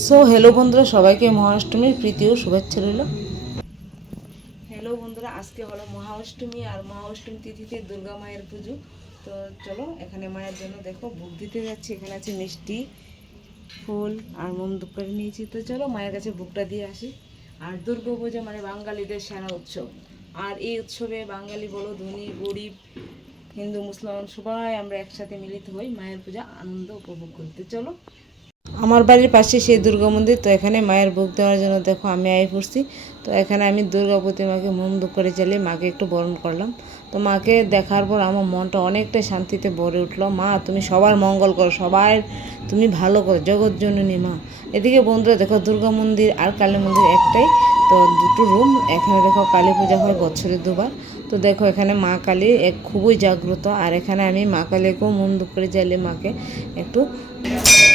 So hello বন্ধুরা, সবাইকে মহাষ্টমীর প্রীতি ও শুভেচ্ছা রইল। হ্যালো বন্ধুরা, আজকে হলো মহাষ্টমী আর মহাষ্টমী তিথিতে দুর্গা মায়ের পুজো। তো চলো এখানে মায়ের জন্য দেখো ভোগ দিতে যাচ্ছি। এখানে আছে মিষ্টি, ফুল আর মোম ধূপ করে নিয়েছি। তো চলো মায়ের কাছে ভোগটা দিয়ে আসি। আর দুর্গা পূজা মানে বাঙালিদের সেরা উৎসব। আর এই উৎসবে বাঙালি বলো, ধনী গরিব, হিন্দু মুসলমান সবাই আমরা একসাথে মিলিত হই মায়ের পূজা আনন্দ উপভোগ করতে। চলো, আমার বাড়ির পাশে সেই দুর্গা মন্দির। তো এখানে মায়ের ভোগ দেওয়ার জন্য দেখো আমি আই পড়ছি। তো এখানে আমি দুর্গা প্রতিমাকে মোম ধূপ করে জ্বালিয়ে মাকে একটু বরণ করলাম। তো মাকে দেখার পর আমার মনটা অনেকটাই শান্তিতে ভরে উঠলো। মা, তুমি সবার মঙ্গল করো, সবাই তুমি ভালো করো, জগৎ জননী মা। এদিকে বন্ধুরা দেখো, দুর্গা মন্দির আর কালী মন্দির একটাই, তো দুটো রুম। এখানে দেখো কালী পূজা হয় বছরে দুবার। তো দেখো এখানে মা কালী খুবই জাগ্রত। আর এখানে আমি মা কালীকেও মোম ধূপ করে জ্বালিয়ে মাকে একটু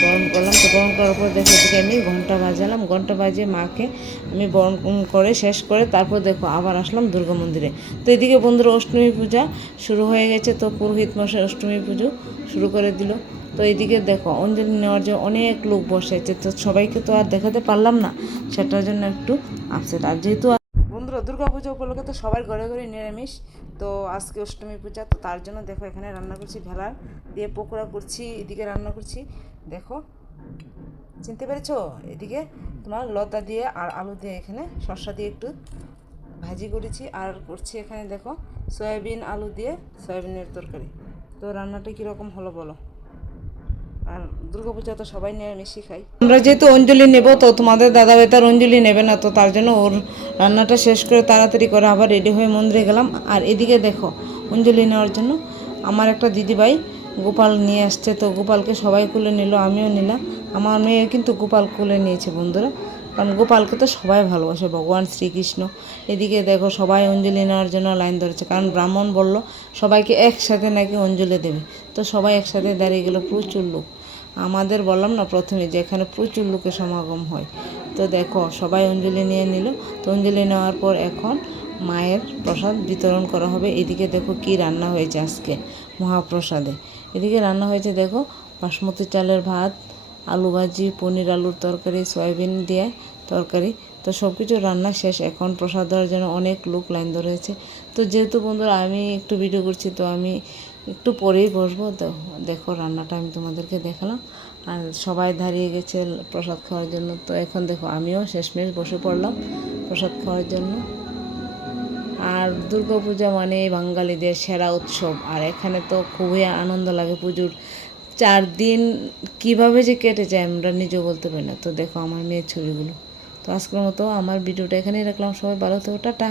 বরণ করলাম। তো বরণ করার পর দেখো এদিকে আমি ঘন্টা বাজালাম। ঘন্টা বাজিয়ে মাকে আমি বরণ করে শেষ করে তারপর দেখো আবার আসলাম দুর্গা মন্দিরে। তো এদিকে বন্ধুরা অষ্টমী পূজা শুরু হয়ে গেছে। তো পুরোহিত মশাই অষ্টমী পুজো শুরু করে দিল। তো এদিকে দেখো অঞ্জলি নেওয়ার জন্য অনেক লোক বসে আছে। তো সবাইকে তো আর দেখাতে পারলাম না, সেটার জন্য একটু আপসেট। আর যেহেতু বন্ধুরা দুর্গা পুজো উপলক্ষে তো সবার ঘরে ঘরে নিরামিষ। তো আজকে অষ্টমী পূজা, তো তার জন্য দেখো এখানে রান্না করছি, ভেলার দিয়ে পকোড়া করছি। এদিকে রান্না করছি দেখো, চিনতে পেরেছো? এদিকে তোমার লতা দিয়ে আর আলু দিয়ে, এখানে শসা দিয়ে একটু ভাজি করেছি। আর করছি এখানে দেখো সয়াবিন আলু দিয়ে সয়াবিনের তরকারি। তো রান্নাটা কীরকম হলো বলো? আর দুর্গাপূজা তো সবাই নিরামিষই খাই। আমরা যেহেতু অঞ্জলি নেব, তো তোমাদের দাদা ভাই তার অঞ্জলি নেবে না, তো তার জন্য ওর রান্নাটা শেষ করে তাড়াতাড়ি করে আবার রেডি হয়ে মন্দিরে গেলাম। আর এদিকে দেখো অঞ্জলি নেওয়ার জন্য আমার একটা দিদিভাই গোপাল নিয়ে আসছে। তো গোপালকে সবাই কুলে নিল, আমিও নিলাম। আমার মেয়ে কিন্তু গোপাল কুলে নিয়েছে বন্ধুরা, কারণ গোপালকে তো সবাই ভালোবাসে, ভগবান শ্রীকৃষ্ণ। এদিকে দেখো সবাই অঞ্জলি নেওয়ার জন্য লাইন ধরেছে, কারণ ব্রাহ্মণ বলল সবাইকে একসাথে নাকি অঞ্জলি দেবে। তো সবাই একসাথে দাঁড়িয়ে গেল, প্রচুর লোক। আমাদের বললাম না প্রথমে যে এখানে প্রচুর লোকের সমাগম হয়। তো দেখো সবাই অঞ্জলি নিয়ে নিল। তো অঞ্জলি নেওয়ার পর এখন মায়ের প্রসাদ বিতরণ করা হবে। এদিকে দেখো কি রান্না হয়েছে আজকে মহাপ্রসাদে। এদিকে রান্না হয়েছে দেখো বাসমতি চালের ভাত, আলু ভাজি, পনির আলুর তরকারি, সয়াবিন দিয়ে তরকারি। তো সব কিছু রান্না শেষ, এখন প্রসাদ দেওয়ার জন্য অনেক লোক লাইন ধরেছে। তো যেহেতু বন্ধুরা আমি একটু ভিডিও করছি, তো আমি একটু পরেই বসবো। তো দেখো রান্নাটা আমি তোমাদেরকে দেখালাম। আর সবাই দাঁড়িয়ে গেছে প্রসাদ খাওয়ার জন্য। তো এখন দেখো আমিও শেষমেশ বসে পড়লাম প্রসাদ খাওয়ার জন্য। আর দুর্গাপূজা মানে বাঙালিদের সেরা উৎসব। আর এখানে তো খুবই আনন্দ লাগে। পুজোর 4 দিন কীভাবে যে কেটে যায় আমরা নিজেও বলতে পারি না। তো দেখো আমার মেয়ের ছবিগুলো। তো আজকের মতো আমার ভিডিওটা এখানেই রাখলাম। সবাই ভালো থেকো, টাটা।